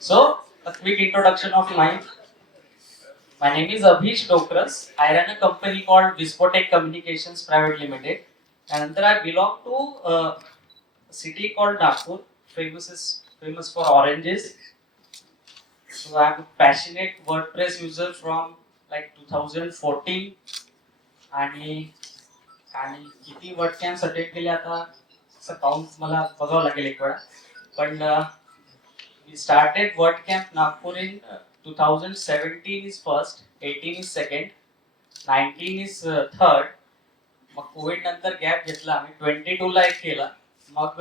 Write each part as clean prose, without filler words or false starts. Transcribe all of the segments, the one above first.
So, a quick introduction of mine. My name is Abhish Dokras. I run a company called Vispotech Communications Private Limited, and then I belong to a city called Nagpur, famous for oranges. So I'm a passionate WordPress user from like 2014 आणि आणि किती word camps attend केले आता असं count मला बघावं लागेल एक वेळा पण we started WordCamp Nagpur in 2017 is first, 18 is second, 19 is third. Mug Covid नंतर गॅप घेतला आम्ही 22 ला एक केला मग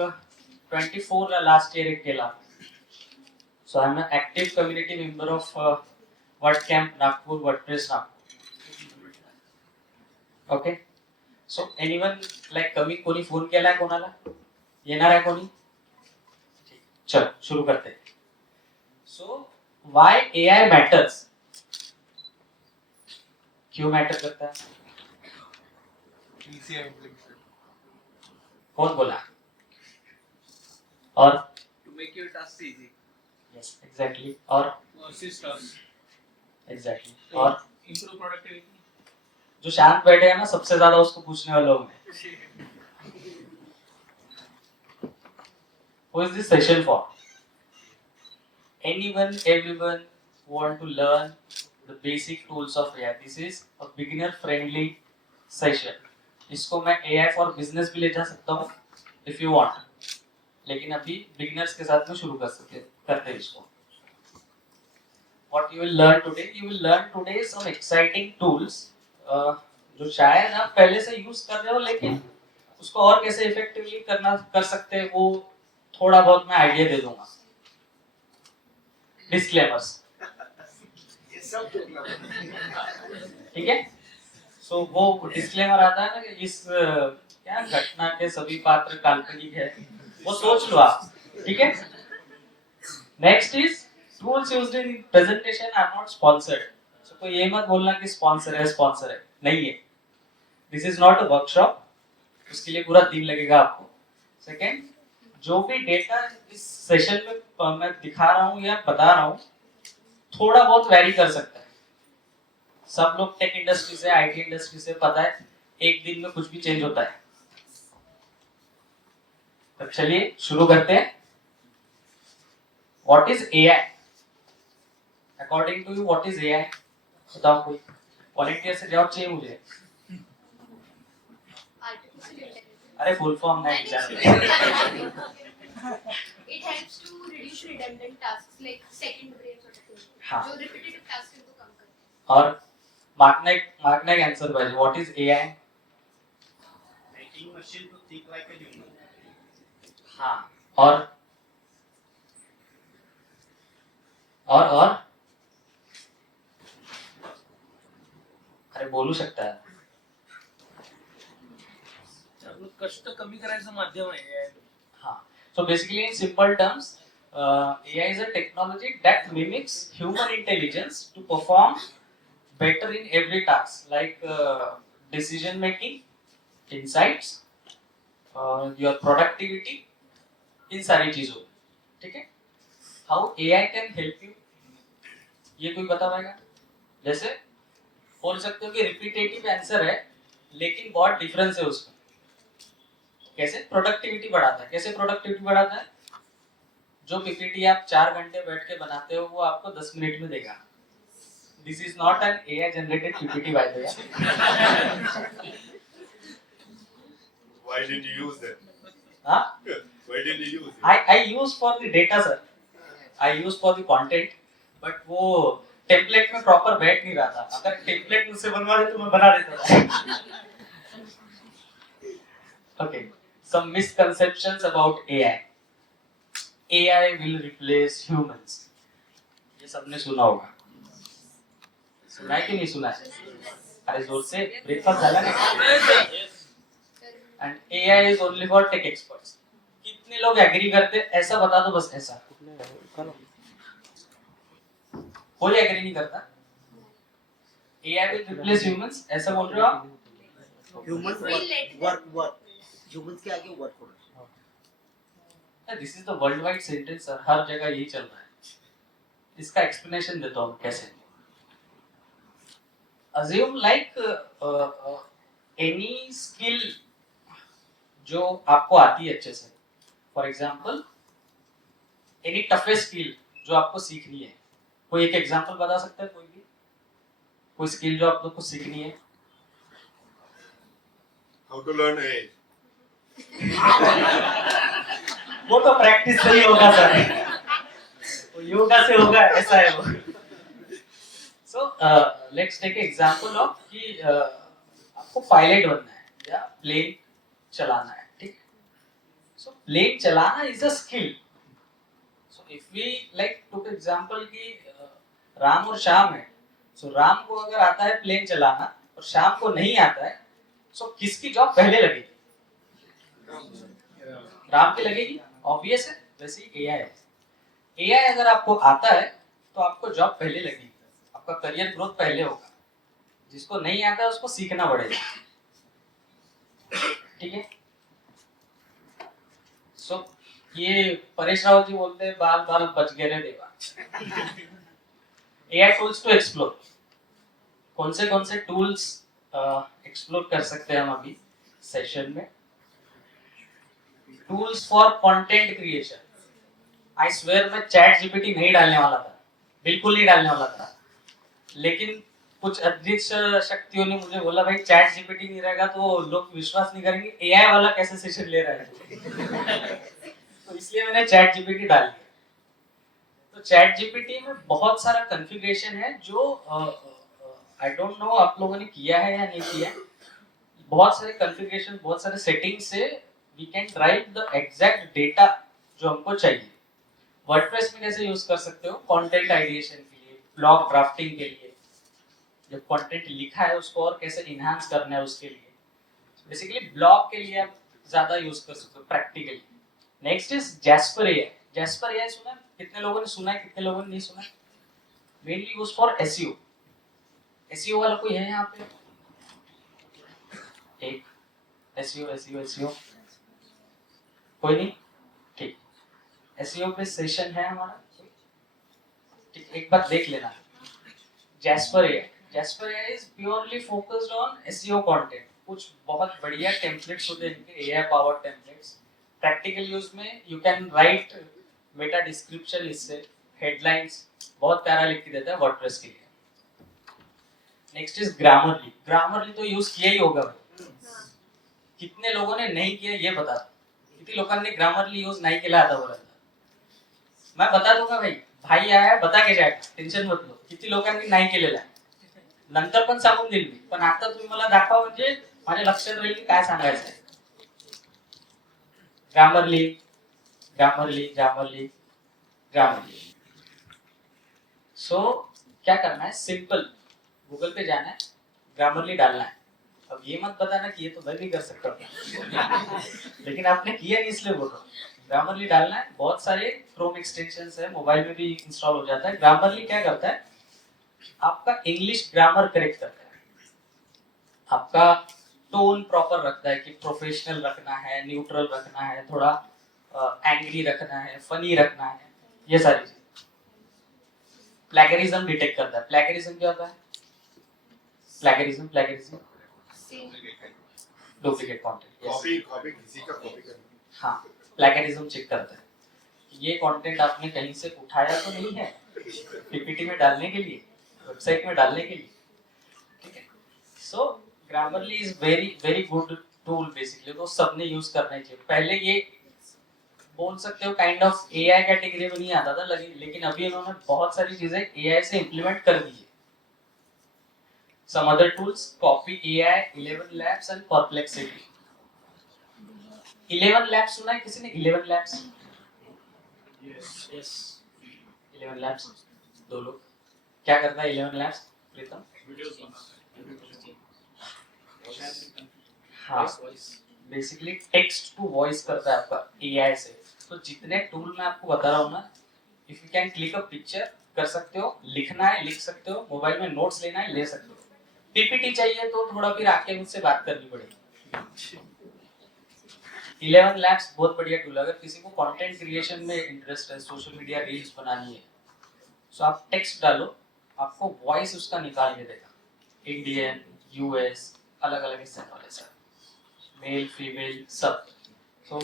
24 ला लास्ट इयर एक केला so I am an active community member of WordCamp Nagpur WordPress Nagpur. Okay so anyone like कमी कोणी phone केलाय कोणाला येणार आहे कोणी चल सुरू करते सो व्हाई एआई मैटर्स क्यों मैटर करता है कौन बोला और to make your task easy. Yes exactly और Assist us. एग्जैक्टली और Improve productivity. जो शांत बैठे हैं ना सबसे ज्यादा उसको पूछने वाला हूँ मैं Who is this session for? Anyone, everyone want to learn the basic tools of AI. This is a beginner friendly session. इसको मैं AI for business भी ले जा सकता हूँ if you want. लेकिन अभी beginners के साथ में शुरू करते हैं इसको. What you will learn today? You will learn today some exciting tools जो शायद आप पहले से यूज कर रहे हो लेकिन उसको और कैसे इफेक्टिवली कर सकते हैं वो थोड़ा बहुत मैं आइडिया दे दूंगा. डिस्क्लेमर्स ठीक है सो वो डिस्क्लेमर आता है ना कि इस क्या घटना के सभी पात्र काल्पनिक है वो सोच लो आप ठीक है. Next is tools used in presentation are not sponsored. So कोई ये मत बोलना कि स्पॉन्सर है नहीं है. This is not a workshop. उसके लिए पूरा दिन लगेगा आपको. सेकेंड जो भी डेटा इस सेशन में मैं दिखा रहा हूँ या बता रहा हूँ थोड़ा बहुत वैरी कर सकता है. सब लोग टेक इंडस्ट्री से आईटी इंडस्ट्री से पता है एक दिन में कुछ भी चेंज होता है. तो चलिए शुरू करते हैं. What is AI according to you what is AI बताओ कोई वॉलंटियर से जवाब चाहिए मुझे. अरे फुल फॉर्म नहीं विचार. It helps to reduce redundant tasks like second brain sort of thing. हाँ. जो repetitive tasks हैं वो कम करते हैं. और मार्कने का आंसर भाई what is AI. Making machine to think like a human. हाँ और अरे बोलू शकता है. कष्ट कमी करायचं माध्यम आहे. हाँ so basically in simple terms AI is a technology that mimics human intelligence to perform better in every task like decision making, insights, your productivity इन सारी चीजों. ठीक है. How AI can help you ये कोई बता पाएगा. जैसे बोल सकते हो कि रिपीटेटिव आंसर है लेकिन बहुत डिफरेंस है उसमें. कैसे प्रोडक्टिविटी बढ़ाता है. कैसे प्रोडक्टिविटी बढ़ाता है. जो पीपीटी आप 4 घंटे बैठ के बनाते हो वो आपको 10 मिनट में देगा. This is not an AI generated PPT by the way. Why didn't you use them? हाँ Why didn't you use it? I use for the data sir. I use for the content but वो template में proper बैठ नहीं रहा था. अगर template मुझसे बनवा दे तो मैं बना देता था. Okay, some misconceptions about AI. AI will replace humans. ये सबने सुना होगा. सुना है कि नहीं सुना है. अरे जोर से ब्रेकफास्ट झाला ना. And AI is only for tech experts. कितने लोग एग्री करते ऐसा बता दो बस ऐसा. कोई एग्री नहीं करता. AI will replace humans ऐसा बोल रहे हो आप. Humans work. Humans के आगे work होना. This is the world wide sentence sir. हर जगह यही चल रहा है. इसका एक्सप्लेनेशन देता हूँ कैसे. Assume like any skill जो आपको आती है अच्छे से. For example any toughest skill जो आपको सीखनी है. कोई एक एग्जाम्पल बता सकता है कोई भी, कोई स्किल जो आप लोग को सीखनी है. How to learn A? वो तो प्रैक्टिस से ही होगा सर, वो योगा से होगा, ऐसा है वो. So let's take example of कि आपको पायलट बनना है या प्लेन चलाना है. ठीक. सो प्लेन चलाना is a skill. So if we like took example कि राम और श्याम है. सो राम को अगर आता है प्लेन चलाना और श्याम को नहीं आता है, सो किसकी जॉब पहले लगेगी? राम की लगेगी, ऑब्वियस है. वैसे ही एआई है. एआई अगर आपको आता है तो आपको जॉब पहले लगेगी, आपका करियर ग्रोथ पहले होगा. जिसको नहीं आता है उसको सीखना पड़ेगा. ठीक है. सो ये परेश रावल जी बोलते हैं बाल बाल बच गए रे देवा. AI tools to explore. कौन से टूल्स एक्सप्लोर कर सकते हैं हम अभी सेशन में? Tools for content creation. I swear मैं चैट जीपीटी नहीं डालने वाला था, बिल्कुल नहीं डालने वाला था. लेकिन कुछ अदृश्य शक्तियों ने मुझे बोला भाई चैट जीपीटी नहीं रहेगा तो लोग विश्वास नहीं करेंगे एआई वाला कैसे सेशन ले रहा है. तो इसलिए मैंने चैट जीपीटी डाल दिया. तो चैट जीपीटी में बहुत सारा कॉन्फ़िगरेशन है जो आई डोंट नो आप लोगों ने किया है या नहीं किया. बहुत सारे कॉन्फ़िगरेशन, बहुत सारे सेटिंग से we can drive the exact data जो हमको चाहिए. वर्डप्रेस में कैसे यूज कर सकते हो? कंटेंट आइडिएशन के लिए, ब्लॉग ड्राफ्टिंग के लिए, जो कंटेंट लिखा है उसको और कैसे इनहांस करना है उसके लिए. बेसिकली ब्लॉग के लिए आप ज्यादा यूज कर सकते हो practically. Next is jasper AI. Jasper AI सुना है? कितने लोगों ने सुना है, कितने लोगों ने नहीं सुना? Mainly use for SEO. SEO वाला कोई है यहाँ पे? एक एसईओ कोई नहीं. ठीक. एसईओ पे सेशन है हमारा. ठीक. एक बार देख लेना. Jasper AI is purely focused on SEO content. कुछ बहुत बढ़िया टेम्पलेट्स होते हैं इनके, AI powered templates. Practical use में you can write meta description, इससे हेडलाइंस बहुत प्यारा लिख के देता है वर्डप्रेस के लिए. Next is Grammarly. ग्रामरली तो यूज किया ही होगा भाई. कितने लोगों ने नहीं किया ये बता दो. कितने लोगों ने ग्रामरली यूज नहीं केला आता बोला? मैं बता दूंगा भाई. भाई आया बता के जाएगा, टेन्शन मत लो. किती लोकांनी नाही केलेला आहे नंतर पण सांगून देईल मी. पण आता तुम्ही मला दाखवा म्हणजे माझ्या लक्षात राहील की काय सांगायचं आहे. Grammarly Grammarly Grammarly Grammarly. So क्या करना है? सिंपल गूगल पे जाना है, ग्रामरली डालना है. अब ये मत बताना कि ये तो मैं भी कर सकता हूँ लेकिन आपने किया नहीं इसलिए बोल रहा हूँ. ग्रामरली डालना है. बहुत सारे क्रोम एक्सटेंशंस है, मोबाइल में भी इंस्टॉल हो जाता है. ग्रामरली क्या करता है? आपका इंग्लिश ग्रामर करेक्ट करता है. आपका टोन प्रॉपर रखता है कि प्रोफेशनल रखना है, न्यूट्रल रखना है, थोड़ा एंग्री रखना है, फनी रखना है, ये सारी चीज. प्लेगरिज्म डिटेक्ट करता है. प्लेगरिज्म क्या होता है? Plagiarism duplicate content. कॉपी किसी का कॉपी करना. हाँ, प्लेगरिज्म चेक करता है. ये कंटेंट आपने कहीं से उठाया तो नहीं है पीपीटी में डालने के लिए, वेबसाइट में डालने के लिए. ठीक है. So Grammarly is very very good tool basically. तो सबने यूज करना चाहिए. पहले ये बोल सकते हो काइंड ऑफ एआई कैटेगरी में नहीं आता था, लेकिन अभी इन्होंने बहुत सारी चीजें एआई से इंप्लीमेंट कर दी है. Some other tools, Copy AI, 11 Labs and Perplexity. 11 Labs सुना है किसी ने? 11 Labs? Yes. 11 Labs. दो लोग. क्या करता है 11 Labs? प्रीतम? Videos बनाना. हाँ. बेसिकली टेक्स्ट टू वॉइस करता है आपका एआई से. तो जितने टूल मैं आपको बता रहा हूँ ना, if you can click a picture कर सकते हो, लिखना है लिख सकते हो, मोबाइल में नोट्स लेना है ले सकते हो. पीपीटी चाहिए तो थोड़ा फिर आके मुझसे बात करनी पड़ेगी. 11 Labs बहुत बढ़िया टूल है. अगर किसी को कंटेंट क्रिएशन में इंटरेस्ट है, सोशल मीडिया रील्स बनानी है, सो आप टेक्स्ट डालो, आपको वॉइस उसका निकाल के देगा, इंडियन, यूएस, अलग अलग एक्सेंट वाले सब, मेल फीमेल सब। सो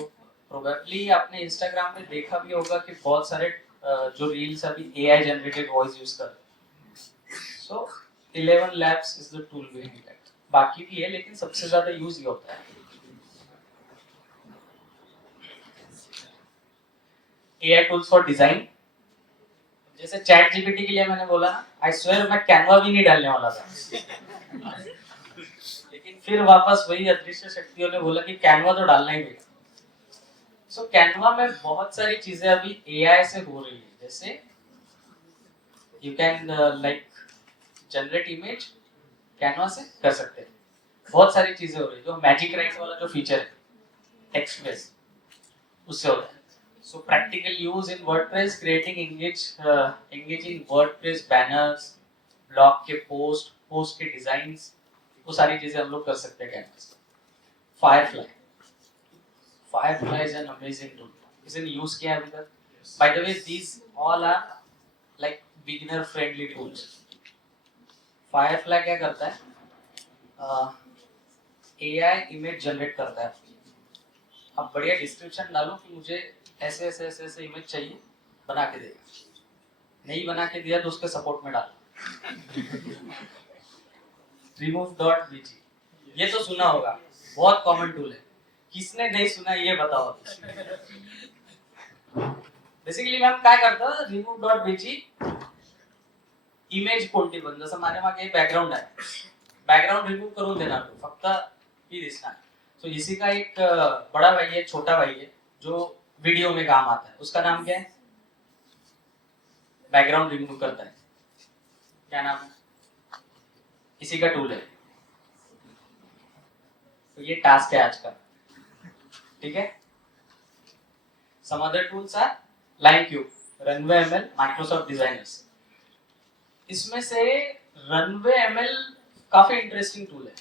प्रोबेबली आपने इंस्टाग्राम में देखा भी होगा कि बहुत सारे जो रील्स अभी एआई जनरेटेड वॉइस यूज कर रहे हैं। सो 11 labs is the tool behind that. बाकी भी है लेकिन सबसे ज्यादा यूज ये होता है। एआई टूल्स फॉर डिजाइन, जैसे चैट जीपीटी के लिए मैंने बोला ना, आई स्वेयर मैं कैनवा भी नहीं डालने वाला था लेकिन फिर वापस वही अदृश्य शक्तियों ने बोला कि कैनवा तो डालना ही पड़ेगा। सो कैनवा में बहुत सारी चीजें अभी एआई से हो रही है, जैसे you can like generate image Canva से कर सकते हैं। बहुत सारी चीजें हो रही है, जो मैजिक राइट वाला जो फीचर है टेक्स्ट बेस, उससे हो रहा है। So practical use in WordPress, creating engaging WordPress banners, blog के post के designs, वो सारी चीजें हम लोग कर सकते हैं कैनवास पे। Firefly is an amazing tool. इसने यूज किया है अभी तक? By the way, these all are like beginner friendly tools. Firefly क्या करता है? AI इमेज जनरेट करता है। आप बढ़िया डिस्क्रिप्शन डालो कि मुझे ऐसे ऐसे ऐसे ऐसे इमेज चाहिए, बना के देगा। नहीं बना के दिया तो उसके सपोर्ट में डालो। remove.bg, ये तो सुना होगा, बहुत कॉमन टूल है। किसने नहीं सुना ये बताओ। बेसिकली मॅम काय करतं, remove.bg इमेज कोणती पण, जसं माझ्या मागे बॅकग्राऊंड आहे, बॅकग्राऊंड रिमूव करून देणार तो, फक्त ही दिसणार। तो इसी का एक बड़ा भाई है, छोटा भाई है, जो वीडियो में काम आता है, उसका नाम क्या है? बैकग्राउंड रिमूव करता है, क्या नाम है? इसी का टूल है। तो ये टास्क है आज का, ठीक है। Some other tools are line cube, Runway ML, Microsoft designers. इसमें से रनवे एमएल काफी इंटरेस्टिंग टूल है,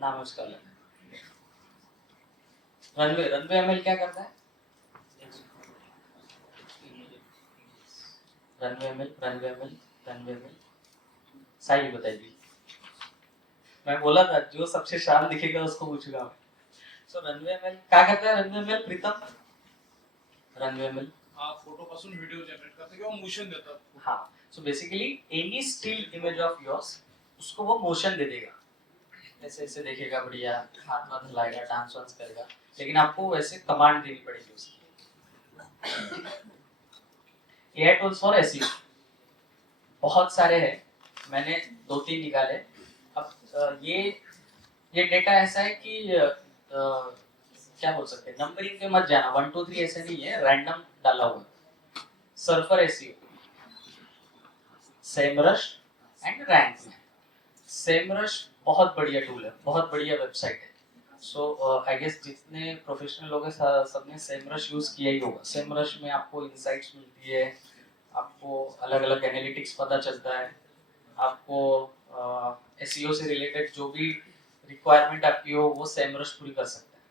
नाम है उसका अलग। रनवे एमएल क्या करता है? रनवे एमएल साइड बताइए। मैं बोला था जो सबसे शान दिखेगा उसको पूछूंगा मैं। सो रनवे एमएल क्या करता है? रनवे एमएल प्रीतम, रनवे एमएल फोटो पासून व्हिडिओ जनरेट करतात किंवा मोशन देतात। हाँ, so basically any still image of yours, उसको वो मोशन दे देगा, ऐसे ऐसे देखेगा, बढ़िया हाथ वाथ हिलाएगा, डांस वांस करेगा, लेकिन आपको वैसे कमांड देनी पड़ेगी उसकी। एआई टूल्स फॉर एसईओ बहुत सारे हैं, मैंने 2-3 निकाले। अब ये डेटा ऐसा है कि क्या बोल सकते हैं, नंबरिंग पे मत जाना, 1 2 3 ऐसे नहीं है, रैंडम डाला हुआ है। Surfer SEO, Semrush and rank. Semrush बहुत बढ़िया टूल है, बहुत बढ़िया वेबसाइट है। सो आई गेस जितने प्रोफेशनल लोग हैं सबने सेमरश यूज किया ही होगा। सेमरश में आपको इनसाइट्स मिलती है, आपको अलग अलग एनालिटिक्स पता चलता है, आपको एसईओ से रिलेटेड जो भी रिक्वायरमेंट आपकी हो वो सेमरश पूरी कर सकता है।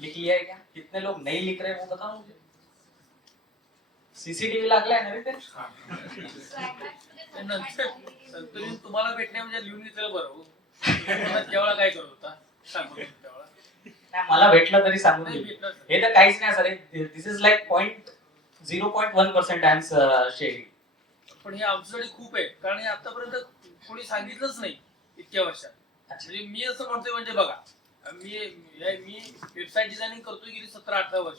लिख लिया है क्या? कितने लोग नहीं लिख रहे वो बताओ मुझे। सीसीटीव्ही लागलाय ना रे ते? तरी तुम्हाला भेटणे म्हणजे लिहून घेतलं बरं हो। त्यावेळेला काय करत होता सांगू त्यावेळेला? नाही, मला भेटलं तरी सांगून नाही दे। भेटलं. हे तर काहीच नाही sir, this is like 0.1% I am sharing. पण हे आमच्यासाठी खूप आहे, कारण हे आतापर्यंत कोणी सांगितलंच नाही इतक्या वर्षात। म्हणजे मी असं म्हणतोय, म्हणजे बघा मी वेबसाईट डिझायनिंग करतोय गेली 17-18 वर्ष,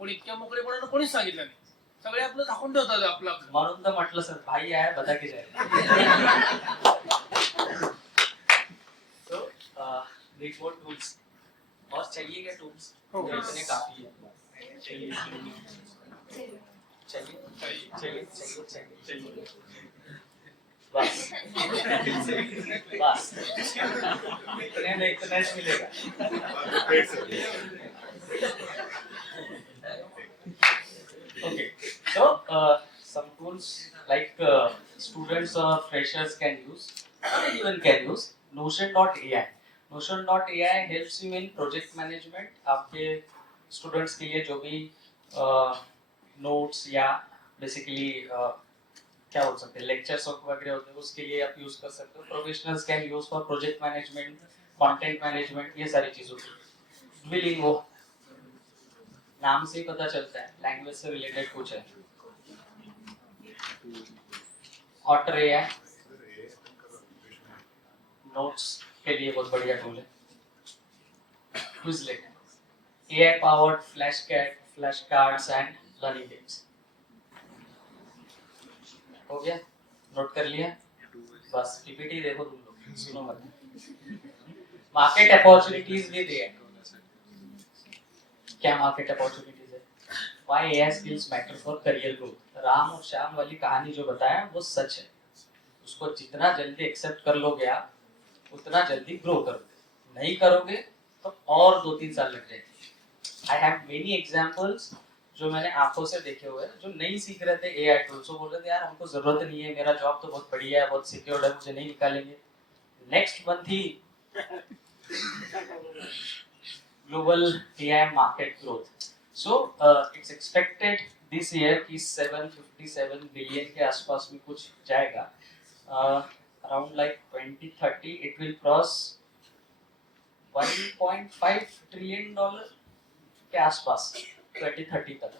पण इतक्या मोकळेपणानं कोणीच सांगितलं नाही। सगळे आपलं दाखवून ठेवतात आपलं आपलं। म्हणून तर म्हटलं सर, भाई आहे बता के जाए। सो नीड मोर टूल्स, और चाहिए क्या टूल्स? इतने काफी है। चाहिए बस बस इतने में इतना ही मिलेगा। Paid service. Okay, so some tools like students or freshers can use, or anyone can use Notion.ai. Notion.ai helps you in project management। आपके students के लिए जो भी नोट्स या बेसिकली क्या बोल सकते हैं लेक्चर्स वगैरह होते हैं उसके लिए आप यूज कर सकते हो. Professionals can use for project management, content management, ये सारी चीजों की बिलिंगो. नाम से ही पता चलता है लैंग्वेज से रिलेटेड कुछ है. ऑटर एआई नोट्स के लिए बहुत बढ़िया टूल है. Quizlet AI powered flash cards and learning games. हो गया, नोट कर लिया. बस पीपीटी देखो तुम लोग, सुनो मत. Market opportunities with AI. क्या मार्केट अपॉर्चुनिटीज है? Why AI skills matter for career growth. Ram और श्याम वाली कहानी जो बताया वो सच है. उसको जितना जल्दी एक्सेप्ट कर लोगे आप उतना जल्दी ग्रो करोगे. नहीं करोगे तो और 2-3 साल लग जाएंगे. आई हैव मेनी एग्जांपल्स जो मैंने आंखों से देखे हुए हैं, जो नहीं सीख रहे थे एआई टूल्स. वो बोल रहे थे यार हमको जरूरत नहीं है, मेरा जॉब तो बहुत बढ़िया है, बहुत सिक्योर्ड है, मुझे नहीं निकालेंगे. Next month he global AI market growth. So it's expected this year कि 757 billion के आसपास में कुछ जाएगा. Around like 2030 it will cross 1.5 trillion dollar के आसपास 2030 तक.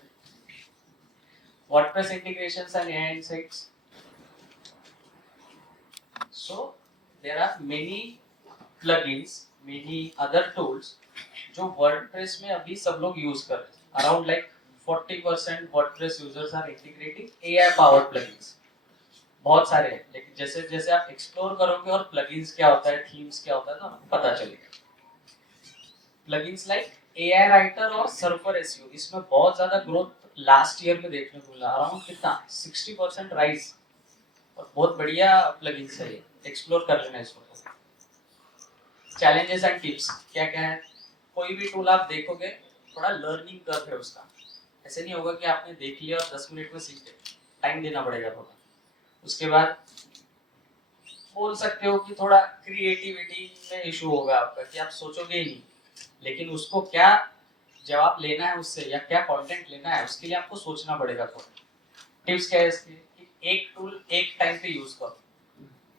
WordPress integrations and AI insights. So there are many plugins, many other tools जो वर्डप्रेस में अभी सब लोग यूज कर रहे हैं. Around like 40% WordPress users are integrating AI powered plugins. बहुत सारे हैं, लेकिन जैसे जैसे आप एक्सप्लोर करोगे और प्लगइन्स क्या होता है, थीम्स क्या होता है, तो आपको पता चलेगा. प्लगइन्स लाइक एआई राइटर और सर्फर एसईओ, इसमें बहुत ज्यादा ग्रोथ लास्ट ईयर में देखने को मिला. अराउंड कितना 60% राइज. और बहुत बढ़िया प्लगइन्स है ये, एक्सप्लोर कर लेना इसको. चैलेंजेस एंड टिप्स क्या क्या है? कोई भी टूल आप देखोगे थोड़ा लर्निंग कर्व है उसका. ऐसे नहीं होगा कि आपने देख लिया और 10 मिनट में सीख गए. टाइम देना पड़ेगा थोड़ा. उसके बाद बोल सकते हो कि थोड़ा क्रिएटिविटी में इशू होगा आपका, कि आप सोचोगे ही नहीं, लेकिन उसको क्या जवाब लेना है उससे या क्या कंटेंट लेना है उसके लिए आपको सोचना पड़ेगा थोड़ा. टिप्स क्या है इसके? कि एक टूल एक टाइम पे यूज करो.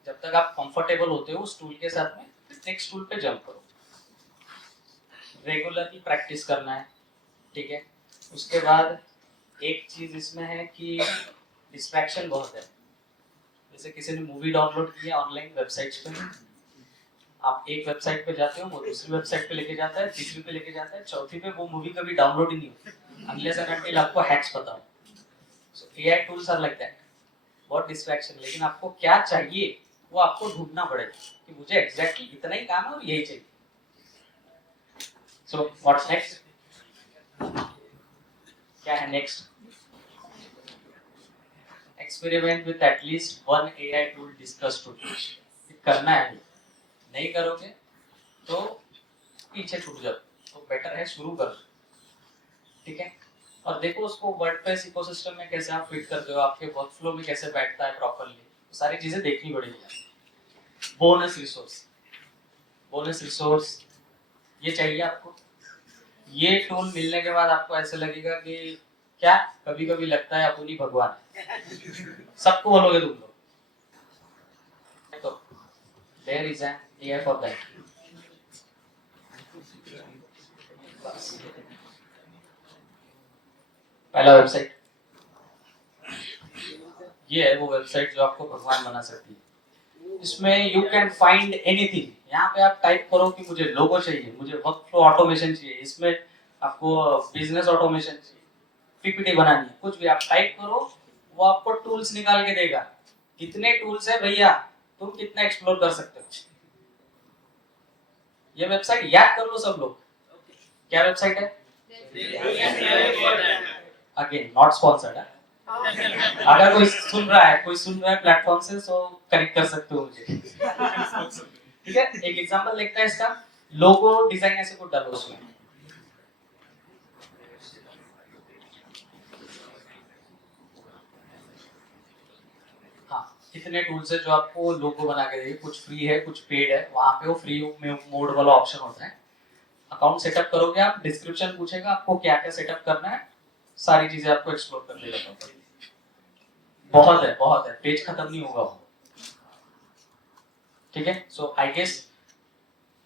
जब तक आप कंफर्टेबल होते हो उस टूल के साथ में, नेक्स्ट टूल पे जंप करो. रेगुलरली प्रैक्टिस करना है, ठीक है. उसके बाद एक चीज इसमें है कि डिस्ट्रैक्शन बहुत है. जैसे किसी ने मूवी डाउनलोड की है ऑनलाइन वेबसाइट्स पे, आप एक वेबसाइट पे जाते हो, वो दूसरी वेबसाइट पे लेके जाता है, तीसरी पे लेके जाता है, चौथी पे वो मूवी कभी डाउनलोड ही नहीं होती अनलेस एंड अनटिल आपको हैक्स पता हो. So AI tools are like that. बहुत डिस्ट्रैक्शन. लेकिन आपको क्या चाहिए वो आपको ढूंढना पड़ेगा कि मुझे एग्जैक्टली इतना ही काम है और यही चाहिए. So what's next? क्या है next? Experiment with at least one AI tool discuss today. करना है. नहीं करोगे तो पीछे छूट जाओ. तो बेटर है शुरू कर, ठीक है. और देखो उसको वर्डप्रेस इकोसिस्टम में कैसे आप फिट करते हो, आपके वर्कफ्लो में कैसे बैठता है प्रॉपर्ली. सारी चीजें देखनी पड़ेगी. बोनस रिसोर्स ये चाहिए आपको. ये टूल मिलने के बाद आपको ऐसे लगेगा कि क्या कभी कभी लगता है अपनी भगवान सबको बोलोगे तुम लोग. तो there is an AI for that. पहला वेबसाइट ये है, वो वेबसाइट जो आपको भगवान बना सकती है. इसमें यू कैन फाइंड एनीथिंग. यहाँ पे आप टाइप करो कि मुझे लोगो चाहिए, मुझे वर्कफ्लो ऑटोमेशन चाहिए, इसमें आपको बिजनेस ऑटोमेशन चाहिए, पीपीटी बनानी है, कुछ भी आप टाइप करो, वो आपको टूल्स निकाल के देगा. कितने टूल्स है भैया, तुम कितना एक्सप्लोर कर सकते हो. ये वेबसाइट याद कर लो सब लोग. क्या वेबसाइट है? Again not sponsored. अगर कोई सुन रहा है प्लेटफॉर्म से तो कनेक्ट कर सकते हो मुझे. ठीक है. एक एग्जांपल देखते हैं इसका. लोगो डिजाइन ऐसे कुछ डालो उसमें. हाँ, कितने टूल्स है जो आपको लोगो बना के देंगे. कुछ फ्री है, कुछ पेड है. वहां पे वो फ्री मोड वाला ऑप्शन होता है. अकाउंट सेटअप करोगे आप, डिस्क्रिप्शन पूछेगा आपको क्या क्या सेटअप करना है, सारी चीजें आपको एक्सप्लोर करने का मौका मिलेगा। बहुत है, पेज खत्म नहीं होगा वो। ठीक है, सो आई गेस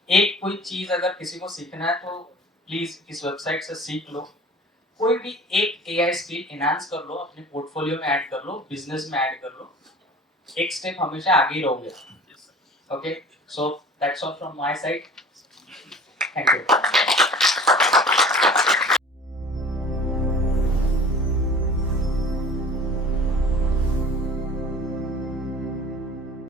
एक कोई चीज अगर किसी को सीखना है तो प्लीज इस वेबसाइट से सीख लो। कोई भी एक एआई स्किल एनहांस कर लो, अपने पोर्टफोलियो में ऐड कर लो, बिजनेस में ऐड कर लो, एक स्टेप हमेशा आगे ही रहोगे। Yes, sir. Okay, so that's all from my side.